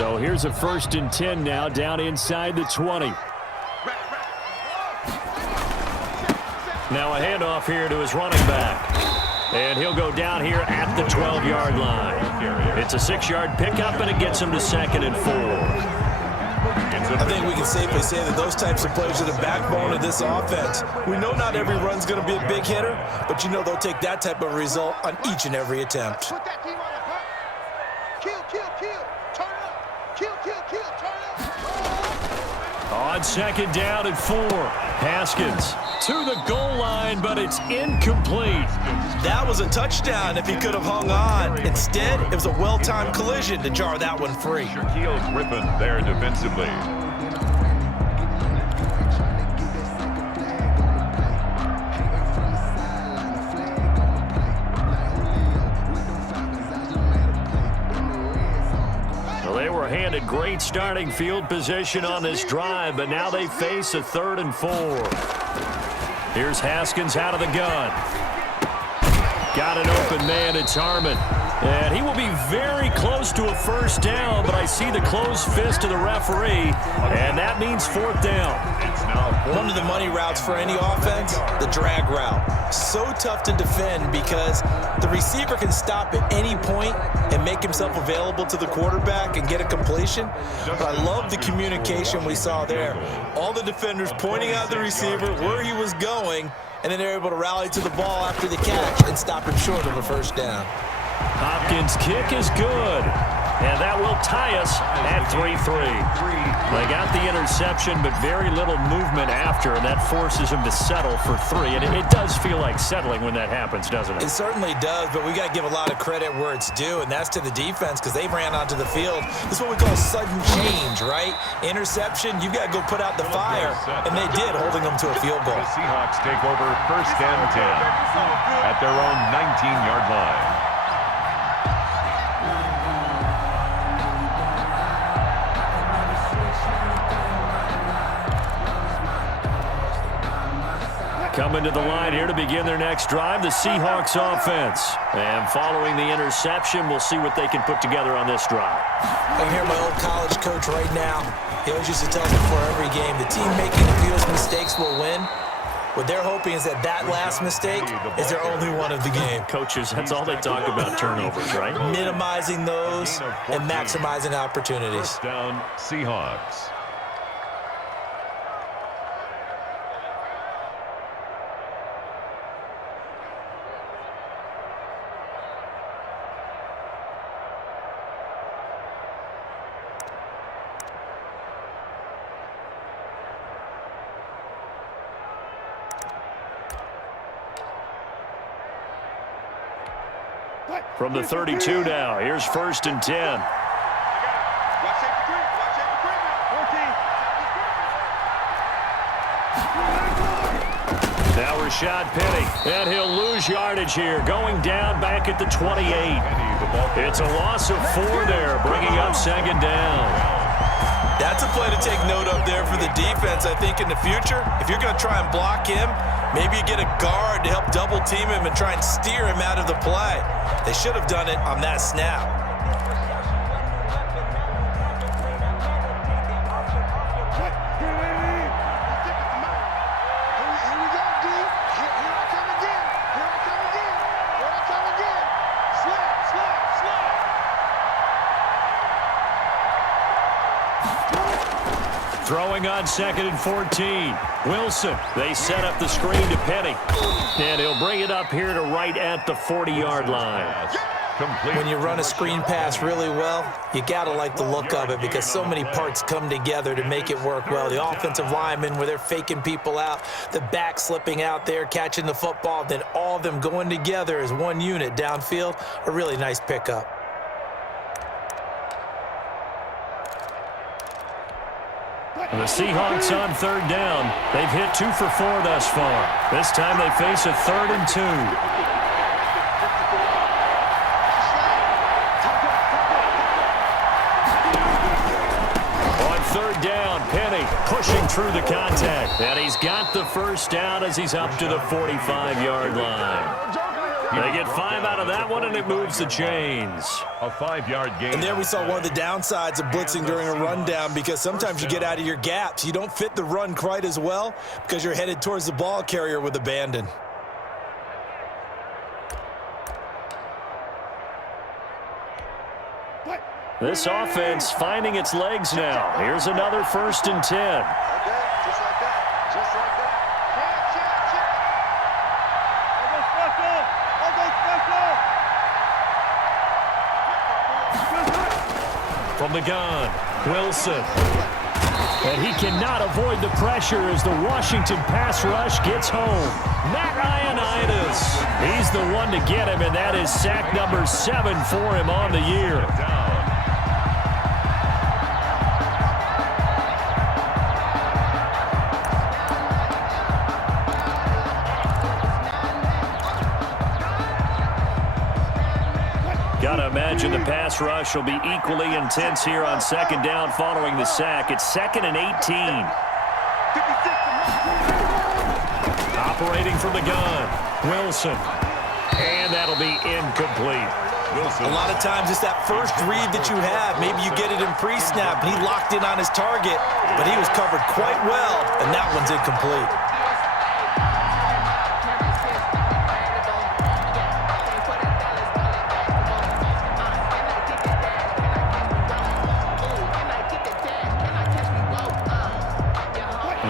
So here's a 1st and 10 now, down inside the 20. Now a handoff here to his running back. And he'll go down here at the 12-yard line. It's a 6-yard pickup, and it gets him to 2nd and 4. I think we can safely say that those types of plays are the backbone of this offense. We know not every run's going to be a big hitter, but you know they'll take that type of result on each and every attempt. Put that team on the hunt. Kill, kill, kill. Turn up. Kill, kill, kill. Turn up. On 2nd down and 4. Haskins to the goal line, but it's incomplete. That was a touchdown if he could have hung on. Instead, it was a well-timed collision to jar that one free. Shaquille Griffin there defensively. Well, they were handed great starting field position on this drive, but now they face a 3rd and 4. Here's Haskins out of the gun. Got an open man. It's Harmon. And he will be very close to a 1st down, but I see the closed fist of the referee, and that means 4th down. One of the money routes for any offense, the drag route. So tough to defend because the receiver can stop at any point and make himself available to the quarterback and get a completion. But I love the communication we saw there. All the defenders pointing out the receiver where he was going, and then they're able to rally to the ball after the catch and stop him short of a 1st down. Hopkins' kick is good, and that will tie us at 3-3. They got the interception, but very little movement after, and that forces him to settle for 3. And it does feel like settling when that happens, doesn't it? It certainly does, but we got to give a lot of credit where it's due, and that's to the defense because they ran onto the field. This is what we call sudden change, right? Interception, you got to go put out the fire, and they did, holding them to a field goal. The Seahawks take over 1st and 10 at their own 19-yard line. Coming to the line here to begin their next drive, the Seahawks offense. And following the interception, we'll see what they can put together on this drive. I can hear my old college coach right now. He always used to tell us before every game, the team making the fewest mistakes will win. What they're hoping is that that last mistake is their only one of the game. Coaches, that's all they talk about, turnovers, right? Minimizing those and maximizing opportunities. 1st down, Seahawks. From the 32 now, here's 1st and 10. Now Rashad Penny, and he'll lose yardage here, going down back at the 28. It's a loss of 4 there, bringing up 2nd down. That's a play to take note of there for the defense. I think in the future, if you're going to try and block him, maybe you get a guard to help double team him and try and steer him out of the play. They should have done it on that snap. Throwing on 2nd and 14. Wilson, they set up the screen to Penny. And he'll bring it up here to right at the 40-yard line. When you run a screen pass really well, you got to like the look of it because so many parts come together to make it work well. The offensive linemen, where they're faking people out, the back slipping out there, catching the football, then all of them going together as one unit downfield, a really nice pickup. The Seahawks on 3rd down. They've hit 2 for 4 thus far. This time they face a 3rd and 2. On 3rd down, Penny pushing through the contact. And he's got the 1st down as he's up to the 45-yard line. They They get 5 out of that one, and it moves the chains. A 5-yard gain. And there we saw one of the downsides of blitzing during a rundown, because sometimes you get out of your gaps. You don't fit the run quite as well because you're headed towards the ball carrier with abandon. This offense finding its legs now. Here's another 1st and 10. Okay, just like that. Just like that. From the gun, Wilson. And he cannot avoid the pressure as the Washington pass rush gets home. Matt Ioannidis. He's the one to get him, and that is sack number 7 for him on the year. Gotta imagine the pass rush will be equally intense here on 2nd down following the sack. It's 2nd and 18. Operating from the gun, Wilson. And that'll be incomplete. Wilson. A lot of times it's that first read that you have. Maybe you get it in pre-snap, and he locked in on his target, but he was covered quite well, and that one's incomplete.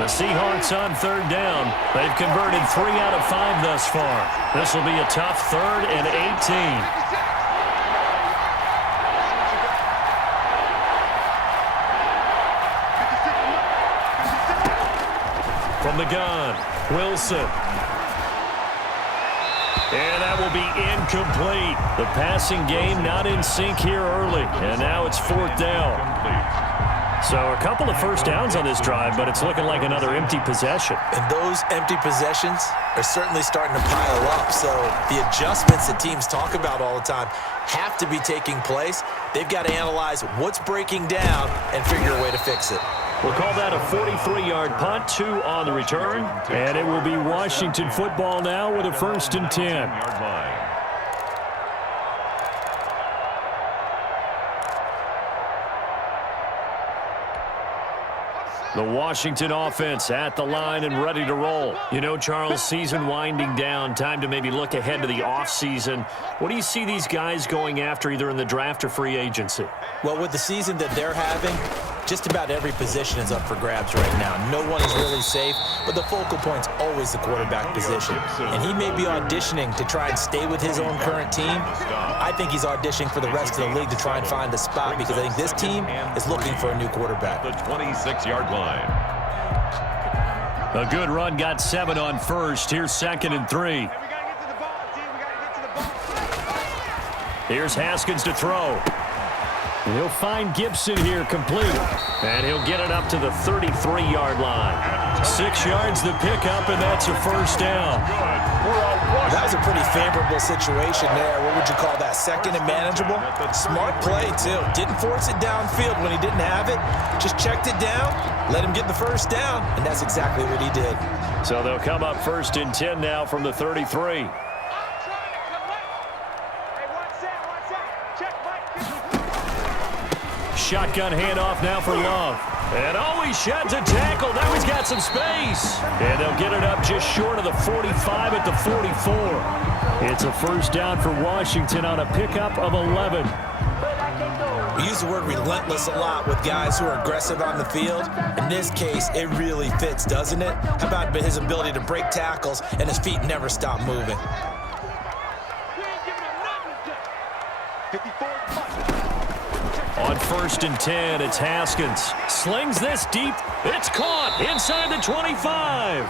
The Seahawks on 3rd down. They've converted 3 out of 5 thus far. This will be a tough 3rd and 18. From the gun, Wilson. And that will be incomplete. The passing game not in sync here early. And now it's 4th down. So a couple of first downs on this drive, but it's looking like another empty possession. And those empty possessions are certainly starting to pile up. So the adjustments that teams talk about all the time have to be taking place. They've got to analyze what's breaking down and figure a way to fix it. We'll call that a 43-yard punt, 2 on the return. And it will be Washington football now with a 1st and 10. The Washington offense at the line and ready to roll. You know, Charles, season winding down, time to maybe look ahead to the offseason. What do you see these guys going after either in the draft or free agency? Well, with the season that they're having, just about every position is up for grabs right now. No one is really safe, but the focal point's always the quarterback position. And he may be auditioning to try and stay with his own current team. I think he's auditioning for the rest of the league to try and find a spot because I think this team is looking for a new quarterback. The 26-yard line. A good run got 7 on 1st. Here's 2nd and 3. Here's Haskins to throw. He'll find Gibson here complete. And he'll get it up to the 33-yard line. 6 yards the pickup, and that's a 1st down. That was a pretty favorable situation there. What would you call that? 2nd and manageable? Smart play, too. Didn't force it downfield when he didn't have it. Just checked it down, let him get the 1st down, and that's exactly what he did. So they'll come up 1st and 10 now from the 33. Shotgun handoff now for Love. And he shot to tackle. Now he's got some space. And they'll get it up just short of the 45 at the 44. It's a 1st down for Washington on a pickup of 11. We use the word relentless a lot with guys who are aggressive on the field. In this case, it really fits, doesn't it? How about his ability to break tackles and his feet never stop moving? On 1st and 10, it's Haskins. Slings this deep. It's caught inside the 25.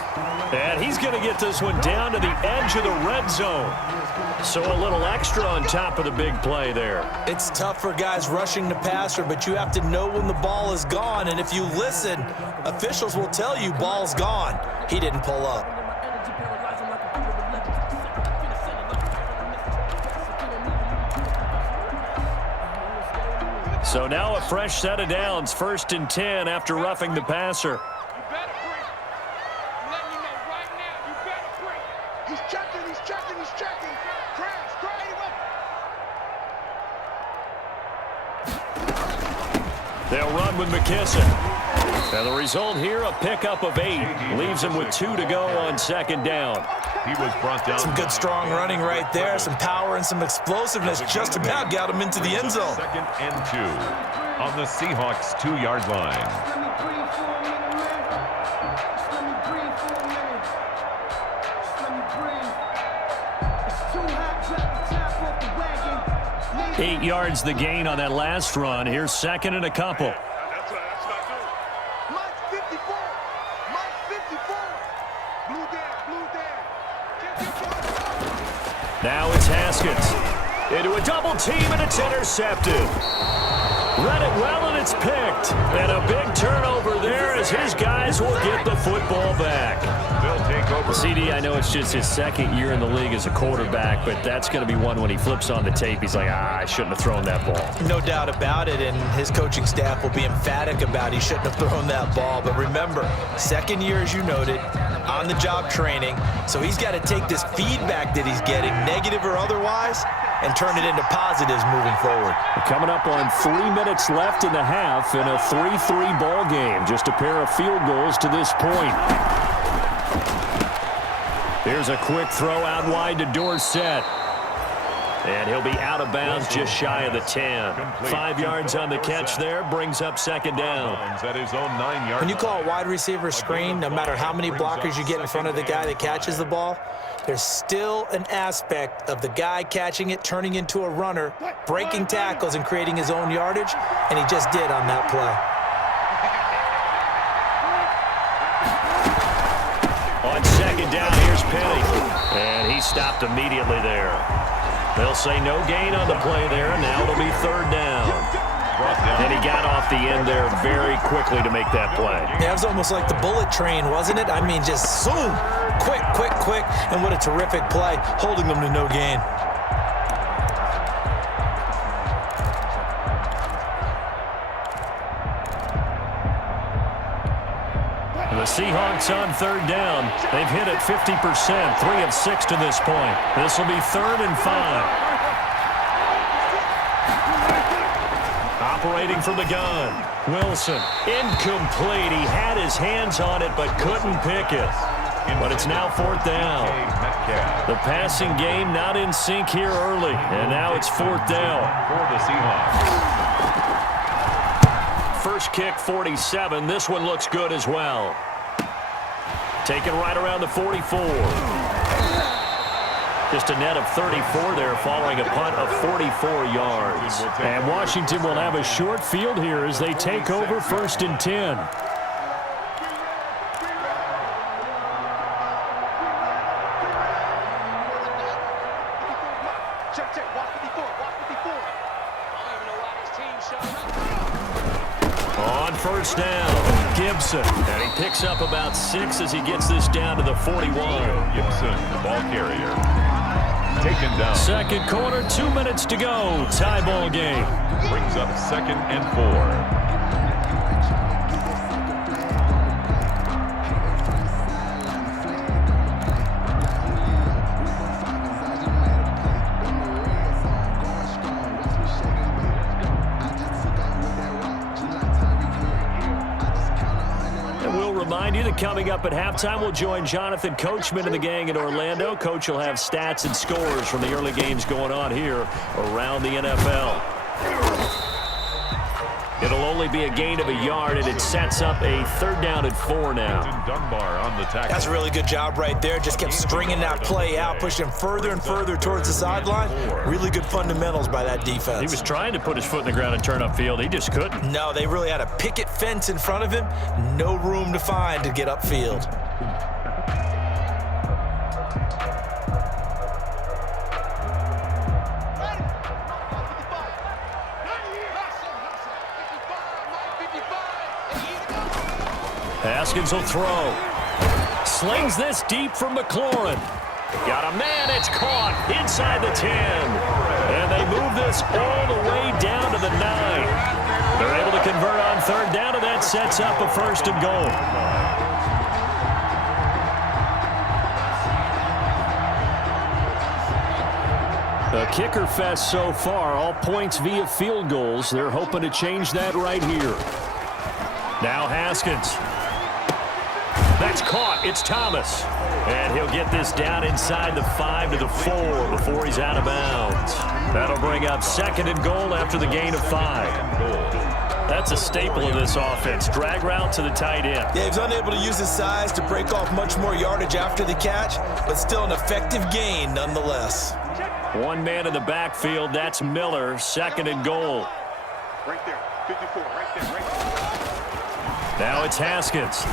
And he's going to get this one down to the edge of the red zone. So a little extra on top of the big play there. It's tough for guys rushing the passer, but you have to know when the ball is gone. And if you listen, officials will tell you ball's gone. He didn't pull up. So now a fresh set of downs, 1st and 10 after roughing the passer. You better break. I'm letting you know right now, you better break. He's checking, he's checking, he's checking. Crash. They'll run with McKissick. And the result here, a pickup of 8. Leaves him with 2 to go on second down. He was brought down. Some good strong running right there. Some power and some explosiveness just about got him into the end zone. 2nd and 2 on the Seahawks 2-yard line. 8 yards the gain on that last run. Here's 2nd and a couple. Mike 54. Mike 54. Blue down. Now it's Haskins. Into a double team, and it's intercepted. Read it well, and it's picked. And a big turnover there as his guys will get the football back. They'll take over. CD, I know it's just his 2nd year in the league as a quarterback, but that's going to be one when he flips on the tape. He's like, I shouldn't have thrown that ball. No doubt about it, and his coaching staff will be emphatic about he shouldn't have thrown that ball. But remember, 2nd year, as you noted, on-the-job training, so he's got to take this feedback that he's getting, negative or otherwise, and turn it into positives moving forward. We're coming up on 3 minutes left in the half in a 3-3 ball game. Just a pair of field goals to this point. Here's a quick throw out wide to Dorsett. And he'll be out of bounds just shy of the 10. 5 yards on the catch there, brings up 2nd down. At his own 9-yard When you call a wide receiver screen, no matter how many blockers you get in front of the guy that catches the ball, there's still an aspect of the guy catching it, turning into a runner, breaking tackles and creating his own yardage, and he just did on that play. On 2nd down, here's Penny. And he stopped immediately there. They'll say no gain on the play there. Now it'll be 3rd down. And he got off the end there very quickly to make that play. Yeah, it was almost like the bullet train, wasn't it? I mean, just zoom, quick, quick, quick, and what a terrific play, holding them to no gain. The Seahawks on 3rd down. They've hit it 50%, 3 of 6 to this point. This will be 3rd and 5. Operating from the gun. Wilson, incomplete. He had his hands on it but couldn't pick it. But it's now 4th down. The passing game not in sync here early. And now it's 4th down. For the Seahawks. First kick, 47. This one looks good as well. Taken right around the 44. Just a net of 34 there following a punt of 44 yards. And Washington will have a short field here as they take over 1st and 10. Check. Watch 54. Watch 54. On 1st down, Gibson. And he picks up about 6 as he gets this down to the 41. Gibson, the ball carrier. Taken down. 2nd quarter, 2 minutes to go. Tie ball game. Brings up 2nd and 4. Remind you that coming up at halftime, we'll join Jonathan Coachman and the gang in Orlando. Coach will have stats and scores from the early games going on here around the NFL. It'll only be a gain of a yard, and it sets up a 3rd down and 4 now. Dunbar on the tackle. That's a really good job right there. Just kept stringing that play out, pushing him further and further towards the sideline. Really good fundamentals by that defense. He was trying to put his foot in the ground and turn upfield. He just couldn't. No, they really had a picket fence in front of him. No room to find to get upfield. Haskins will throw. Slings this deep from McLaurin. Got a man, it's caught inside the 10. And they move this all the way down to the 9. They're able to convert on 3rd down, and that sets up a 1st and goal. A kicker fest so far, all points via field goals. They're hoping to change that right here. Now Haskins. That's caught. It's Thomas. And he'll get this down inside the 5 to the 4 before he's out of bounds. That'll bring up 2nd and goal after the gain of 5. That's a staple of this offense. Drag route to the tight end. Yeah, he was unable to use his size to break off much more yardage after the catch, but still an effective gain nonetheless. One man in the backfield. That's Miller. 2nd and goal. Right there. 54. Right there. Right there. Now it's Haskins.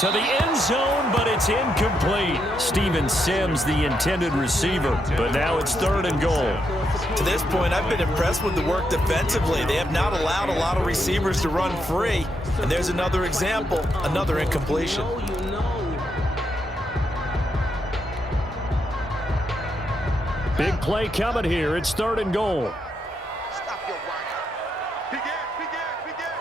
To the end zone, but it's incomplete. Steven Sims, the intended receiver, but now it's 3rd and goal. To this point, I've been impressed with the work defensively. They have not allowed a lot of receivers to run free. And there's another example, another incompletion. Big play coming here. It's 3rd and goal. Stop your whining. Big ass, big ass, big ass.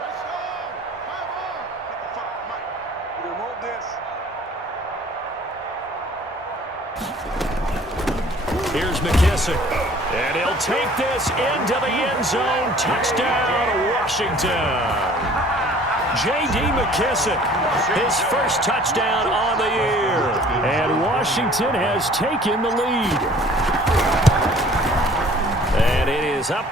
Let's go. Come on. Get the fuck, Mike. We remote this. Here's McKissick. And he'll take this into the end zone. Touchdown, Washington. J.D. McKissick, his first touchdown on the year. And Washington has taken the lead. And it is up.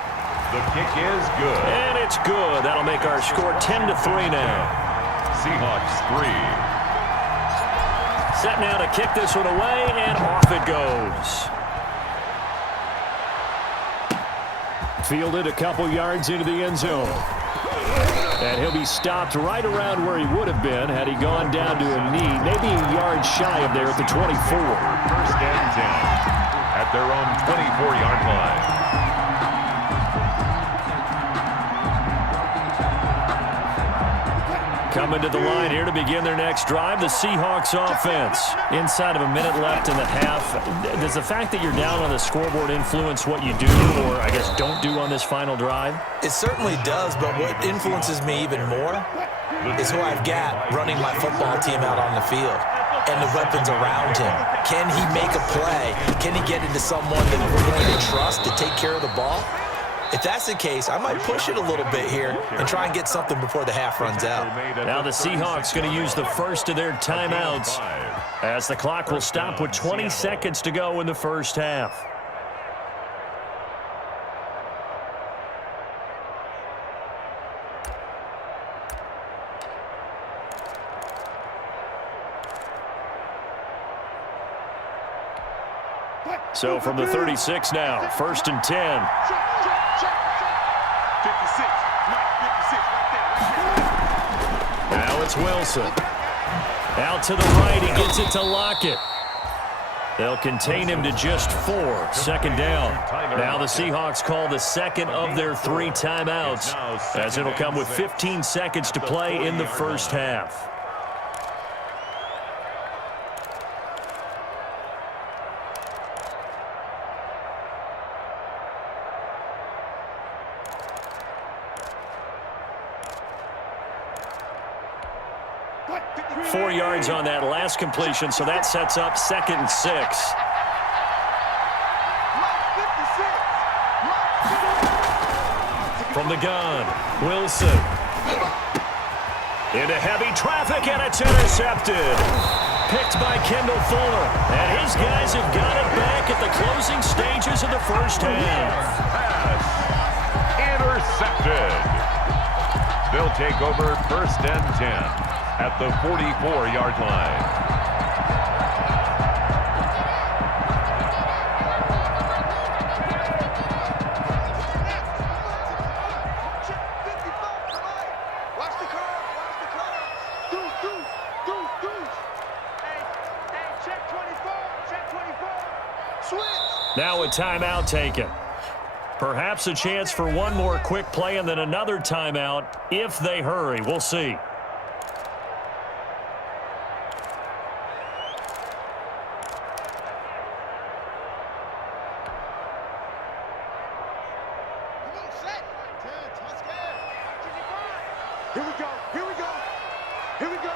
The kick is good. And it's good. That'll make our score 10-3 now. Seahawks 3. Set now to kick this one away, and off it goes. Fielded a couple yards into the end zone. And he'll be stopped right around where he would have been had he gone down to a knee, maybe a yard shy of there at the 24. 1st and 10 at their own 24-yard line. Coming to the line here to begin their next drive, the Seahawks offense. Inside of a minute left in the half. Does the fact that you're down on the scoreboard influence what you do, or I guess don't do on this final drive? It certainly does, but what influences me even more is who I've got running my football team out on the field and the weapons around him. Can he make a play? Can he get into someone that we're going to trust to take care of the ball? If that's the case, I might push it a little bit here and try and get something before the half runs out. Now the Seahawks going to use the first of their timeouts as the clock will stop with 20 seconds to go in the first half. So from the 36 now, 1st and 10. 56. Mike, 56. Right there. Now it's Wilson. Out to the right, he gets it to Lockett. They'll contain him to just 4. 2nd down. Now the Seahawks call the 2nd of their 3 timeouts, as it'll come with 15 seconds to play in the first half. What? 4 yards on that last completion, so that sets up 2nd and 6. From the gun, Wilson. Into heavy traffic, and it's intercepted. Picked by Kendall Fuller. And his guys have got it back at the closing stages of the first half. Pass intercepted. They'll take over 1st and 10 at the 44-yard line. Now a timeout taken. Perhaps a chance for one more quick play and then another timeout if they hurry. We'll see. Here we go. Here we go. Here we go.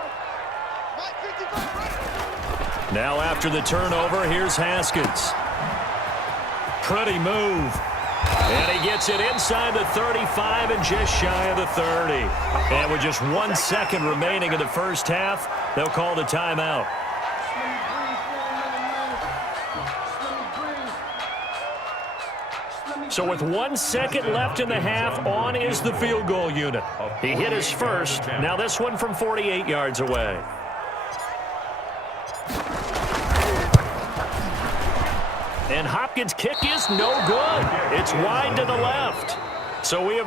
Mike 55, right? Now after the turnover, here's Haskins. Pretty move. And he gets it inside the 35 and just shy of the 30. And with just 1 second remaining in the first half, they'll call the timeout. So with 1 second left in the half, on is the field goal unit. He hit his first. Now this one from 48 yards away. And Hopkins' kick is no good. It's wide to the left. So we have